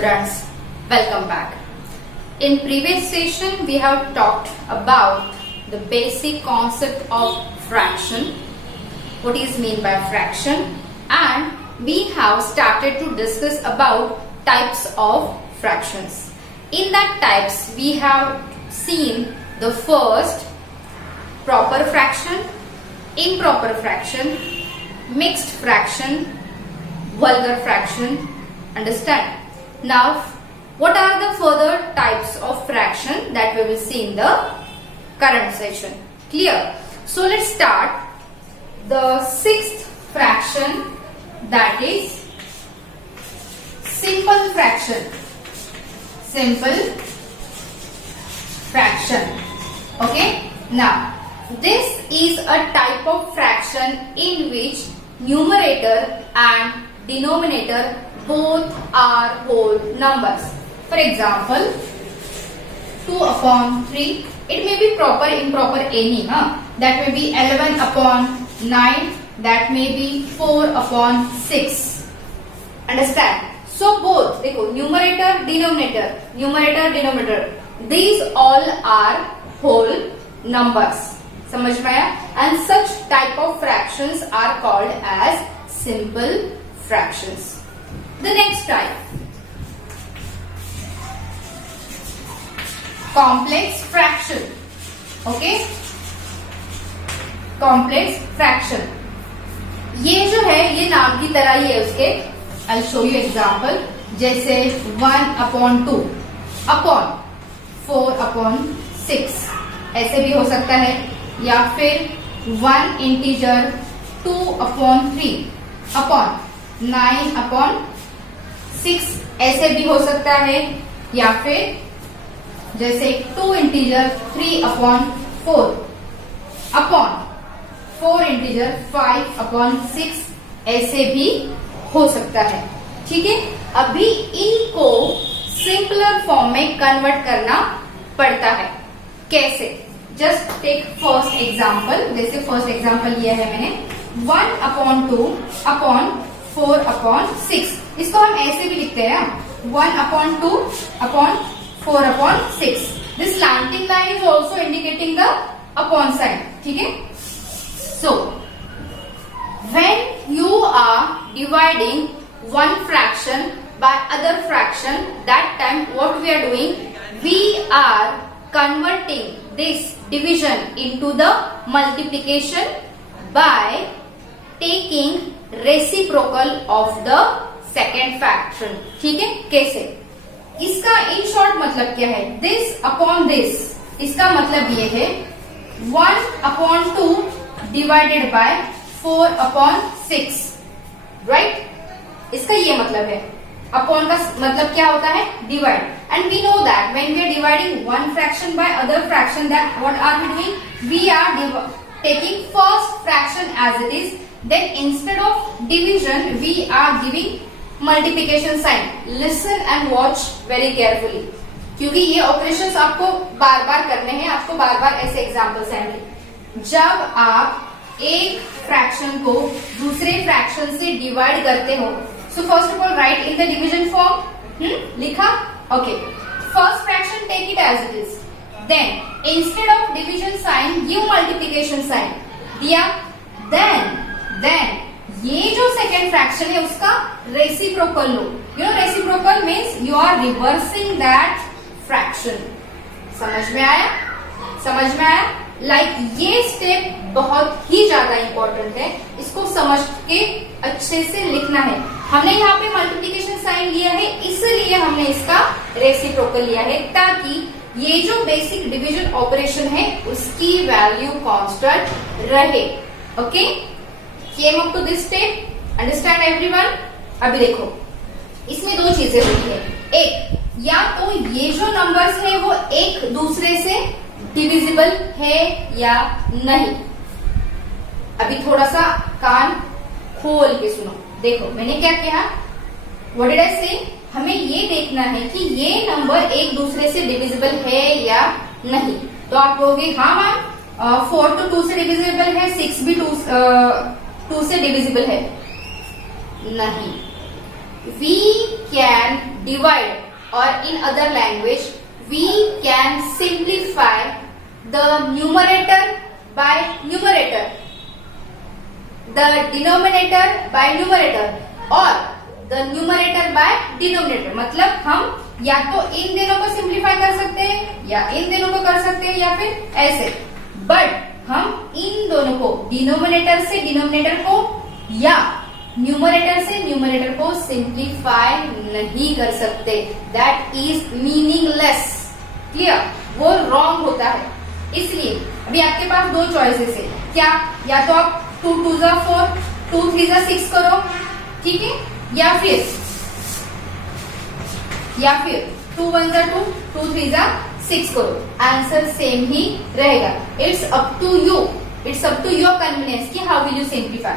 students, welcome back. In previous session we have talked about the basic concept of fraction, what is meant by fraction, and we have started to discuss about types of fractions. In that types we have seen the first proper fraction, improper fraction, mixed fraction, vulgar fraction. Understand? Now, what are the further types of fraction that we will see in the current session? Clear? So let's start the sixth fraction, that is simple fraction. Simple fraction. Okay? Now, this is a type of fraction in which numerator and denominator both are whole numbers. For example, 2 upon 3, it may be proper, improper, any. That may be 11 upon 9, that may be 4 upon 6. Understand? So both, देखो, numerator, denominator, these all are whole numbers. समझ में आया? And such type of fractions are called as simple fractions. The next type, complex fraction. Okay, complex fraction. ये जो है ये नाम की तरह ही है उसके. I'll show you example. जैसे 1 upon 2 upon 4 upon 6 ऐसे भी हो सकता है, या फिर 1 इंटीजर 2 upon 3 upon 9 upon 6 ऐसे भी हो सकता है, या फिर जैसे 2 integer 3 upon 4 upon 4 integer 5 upon 6 ऐसे भी हो सकता है. ठीक है, अभी इनको सिंपलर फॉर्म में कन्वर्ट करना पड़ता है. कैसे? Just take first example. जैसे फर्स्ट एग्जाम्पल लिया है मैंने 1 upon 2 upon 4 upon 6. इसको हम ऐसे भी लिखते हैं 1 upon 2 upon 4 upon 6. This slanting line is also indicating the upon sign. ठीक है? So, when you are dividing one fraction by other fraction, that time what we are doing? We are converting this division into the multiplication by taking reciprocal of the second fraction. ठीक है? कैसे? इसका in short मतलब क्या है? This upon this, इसका मतलब ये है 1 upon 2 divided by 4 upon 6. Right? इसका ये मतलब है. अपॉन का मतलब क्या होता है? Divide. And we know that when we are dividing one fraction by other fraction, that what are we doing? We are taking first fraction as it is, then instead of division we are giving multiplication sign. Listen and watch very carefully, क्योंकि ये operations आपको बार बार करने हैं. आपको बार बार ऐसे examples आएंगे. जब आप एक फ्रैक्शन को दूसरे फ्रैक्शन से डिवाइड करते हो, so first of all write in the division form. लिखा? Okay. First fraction take it as it is. Then instead of division sign give multiplication sign. दिया? Then ये जो सेकेंड फ्रैक्शन है उसका रेसिप्रोकल लो. You know reciprocal means you are reversing that fraction. समझ में आया? समझ में आया? लाइक ये स्टेप बहुत ही ज्यादा इंपॉर्टेंट है. इसको समझ के अच्छे से लिखना है. हमने यहाँ पे मल्टीप्लीकेशन साइन लिया है, इसलिए हमने इसका रेसिप्रोकल लिया है, ताकि ये जो बेसिक डिवीजन ऑपरेशन है उसकी वैल्यू कांस्टेंट रहे. Okay, came up to this step. Understand everyone? अभी देखो, इसमें दो चीजें होती है. एक, या तो ये जो नंबर्स है वो एक दूसरे से डिविजिबल है या नहीं. अभी थोड़ा सा कान खोल के सुनो. देखो मैंने क्या कहा? व्हाट डिड आई से? हमें ये देखना है कि ये नंबर एक दूसरे से डिविजिबल है या नहीं. तो आप कहोगे हाँ मैम 4 तो 2 से डिविजिबल है, 6 भी 2 से डिविजिबल है. नहीं, we can divide, or in other language we can simplify the numerator by numerator, the denominator by numerator, or the numerator by denominator. मतलब हम या तो इन दोनों को सिंप्लीफाई कर सकते हैं या इन दोनों को कर सकते हैं या फिर ऐसे, बट हम इन दोनों को डिनोमिनेटर से डिनोमिनेटर को या न्यूमरेटर से न्यूमरेटर को सिंप्लीफाई नहीं कर सकते. That is meaningless. क्लियर? वो रॉन्ग होता है. इसलिए अभी आपके पास दो चॉइसेस है. क्या? या तो आप 2 2 जा 4, 2 3 जा 6 करो, ठीक है, या फिर 2 1 जा 2, 2 3 जा 6 करो. आंसर सेम ही रहेगा. It's up to you, it's up to your convenience कि हाउ विल यू सिंप्लीफाई.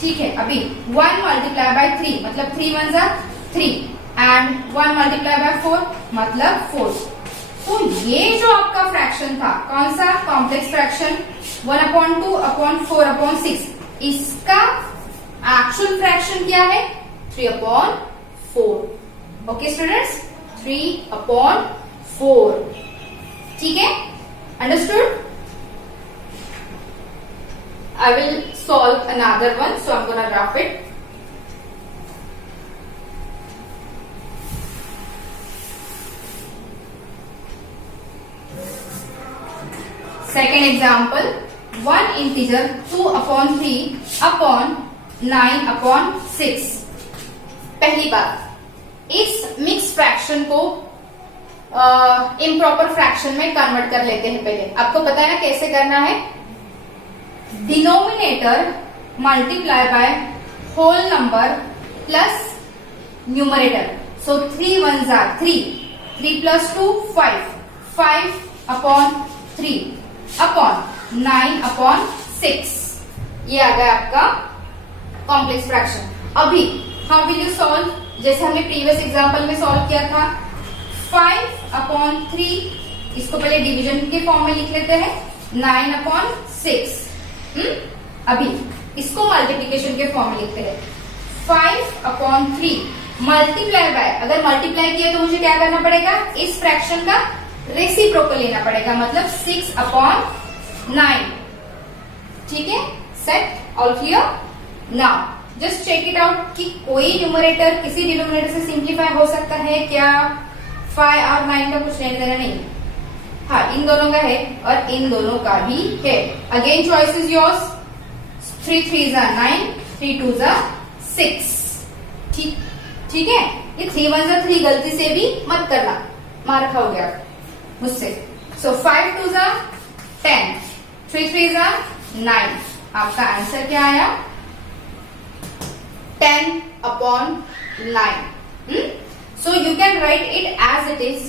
ठीक है. अभी 1 मल्टीप्लाई बाय 3 मतलब 3 1 जा 3 एंड 1 मल्टीप्लाई बाय 4 मतलब 4. तो ये जो आपका फ्रैक्शन था, कौन सा? Complex fraction 1/2/4/6. इसका एक्चुअल फ्रैक्शन क्या है? 3/4. Okay students, 3/4. ठीक है, understood? I will solve another one, so I'm gonna graph it. Second example, one integer 2/3/9/6. पहली बात, इस मिक्स फ्रैक्शन को इम्प्रॉपर फ्रैक्शन में कन्वर्ट कर लेते हैं. पहले आपको पता है ना कैसे करना है. Denominator multiply by whole number plus numerator. So 3 1 जा 3, 3 + 2 5, 5/3/9/6. ये आ गया आपका कॉम्प्लेक्स फ्रैक्शन. अभी हाउ विल यू सॉल्व? जैसे हमने प्रीवियस एग्जांपल में सॉल्व किया था. 5/3, इसको पहले डिवीजन के फॉर्म में लिख लेते हैं. 9/6. अभी इसको मल्टीप्लीकेशन के फॉर्म में लिखते हैं. 5/3 मल्टीप्लाई बाय, अगर मल्टीप्लाई किया तो मुझे क्या करना पड़ेगा? इस फ्रैक्शन का रेसिप्रोकल लेना पड़ेगा, मतलब 6/9. ठीक है, set, all clear? Now just check it out कि कोई न्यूमरेटर किसी डिनोमिनेटर से सिंप्लीफाई हो सकता है क्या? 5 और 9 का कुछ लेना देना नहीं. हाँ, इन दोनों का है और इन दोनों का भी है. Again choice is yours. 3 3 जा 9, 3 2 जा 6. ठीक है. ये 3 1 जा 3 गलती से भी मत करना, मार रखा हो गया मुझसे. सो 5 2 जा 10, 3 3 जा 9. आपका आंसर क्या आया? 10/9. So you can write it as it is,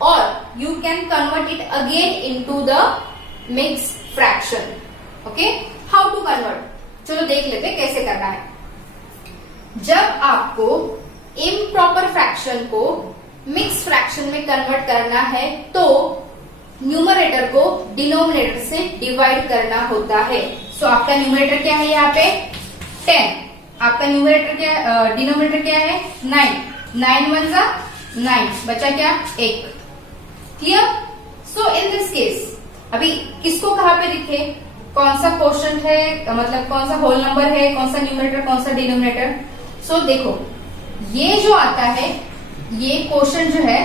or you can convert it again into the mixed fraction. Okay? How to convert? चलो देख लेते हैं कैसे करना है. जब आपको इम्प्रॉपर फ्रैक्शन को मिक्स फ्रैक्शन में कन्वर्ट करना है तो न्यूमरेटर को डिनोमिनेटर से डिवाइड करना होता है. सो आपका न्यूमरेटर क्या है? यहाँ पे 10. आपका न्यूमरेटर क्या, डिनोमिनेटर क्या है? 9. 9 1 जा 9, बचा क्या? 1. Clear? So in this case अभी किसको कहाँ पे लिखे? कौन सा क्वोशंट है, मतलब कौन सा होल नंबर है, कौन सा न्यूमरेटर, कौन सा डिनोमिनेटर. सो देखो, ये जो आता है, ये क्वोशंट जो है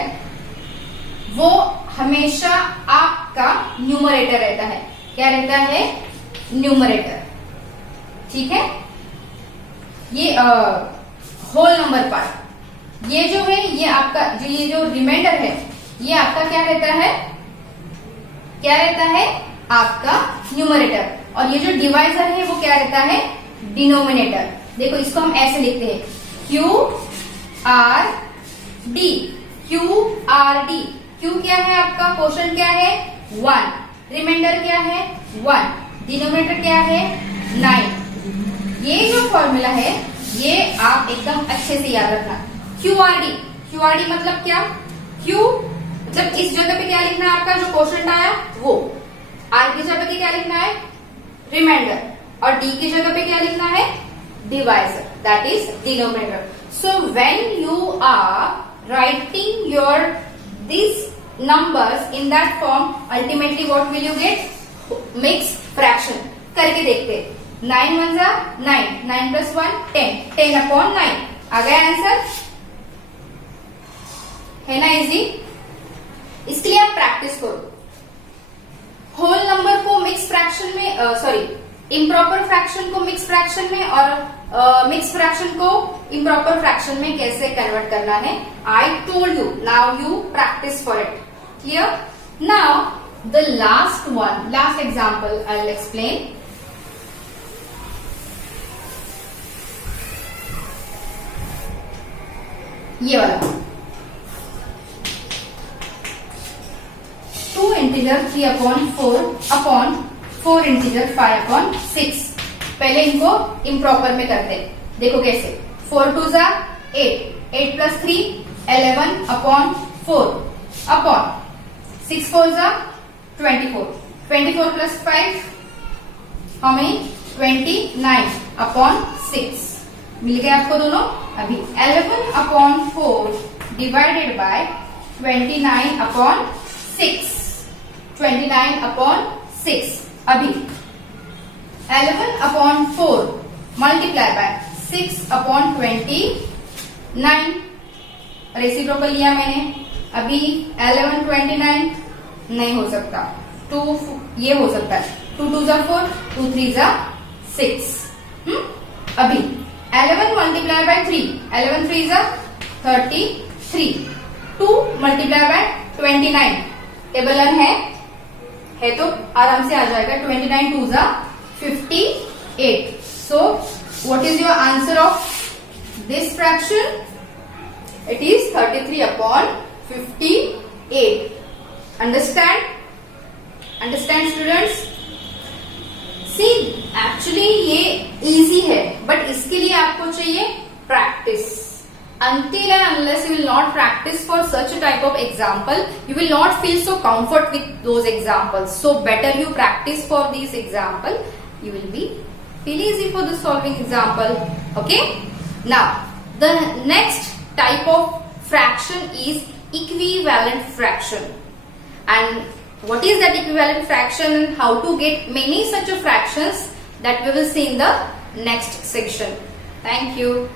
वो हमेशा आपका न्यूमरेटर रहता है. क्या रहता है? न्यूमरेटर. ठीक है. ये होल नंबर पार्ट, ये जो है ये आपका ये जो रिमाइंडर है ये आपका क्या रहता है? क्या रहता है? आपका न्यूमरेटर. और ये जो डिवाइजर है वो क्या रहता है? डिनोमिनेटर. देखो इसको हम ऐसे लिखते हैं, QRD. QRD. Q क्या है आपका? क्वोशंट क्या है? 1. रिमाइंडर क्या है? 1. डिनोमिनेटर क्या है? 9. ये जो फॉर्मूला है ये आप एकदम अच्छे से याद रखना. QRD. QRD मतलब क्या? Q मतलब इस जगह पे क्या लिखना है आपका? जो क्वोशंट आया वो. R की जगह पे क्या लिखना है? रिमाइंडर. और D की जगह पे क्या लिखना है? Divisor. That is denominator. So So when you are writing your these numbers in that form, ultimately what will you get? Mixed fraction. करके देखते 9 1 जा 9, 9 plus 1 10, 10 upon 9 आ गया आंसर, है ना इजी। इसके लिए आप प्रैक्टिस करो। होल नंबर को मिक्स फ्रैक्शन में सॉरी इम्प्रॉपर फ्रैक्शन को मिक्स फ्रैक्शन में और मिक्स फ्रैक्शन को इम्प्रॉपर फ्रैक्शन में कैसे कन्वर्ट करना है, I told you, now you practice for it. Clear? Now the last one, last example I will explain. ये वाला 2 इंटीजर 3 अपॉन 4 इंटीजर 5 अपॉन 6। पहले इनको इम्प्रॉपर में करते, देखो कैसे। 4 2 जा 8, 8 प्लस 3 11 अपॉन 4 अपॉन 6 4 जा 24, 24 प्लस 5 हमें 29 अपॉन 6 मिल गए आपको दोनों। अभी 11 upon 4 divided by 29 upon 6, 29 upon 6। अभी 11 upon 4 multiply by 6 upon 29, reciprocal लिया मैंने। अभी 11 29 नहीं हो सकता, 2 ये हो सकता है, 2 2 जा 4, 2 3 जा 6। अभी 11 मल्टीप्लाई बाय 3, 11 3 जा 33, 2 मल्टीप्लाई बाय 29, टेबल रन है तो आराम से आ जाएगा। 29 2 जा 58। So what is your answer of this fraction? It is 33 upon 58। Understand students? See actually ये इजी है, बट इसके लिए आपको चाहिए practice. Until and unless you will not practice for such a type of example, you will not feel so comfort with those examples. So better you practice for these example. You will be feel easy for the solving example. Okay. Now the next type of fraction is equivalent fraction. And what is that equivalent fraction and how to get many such a fractions, that we will see in the next section. Thank you.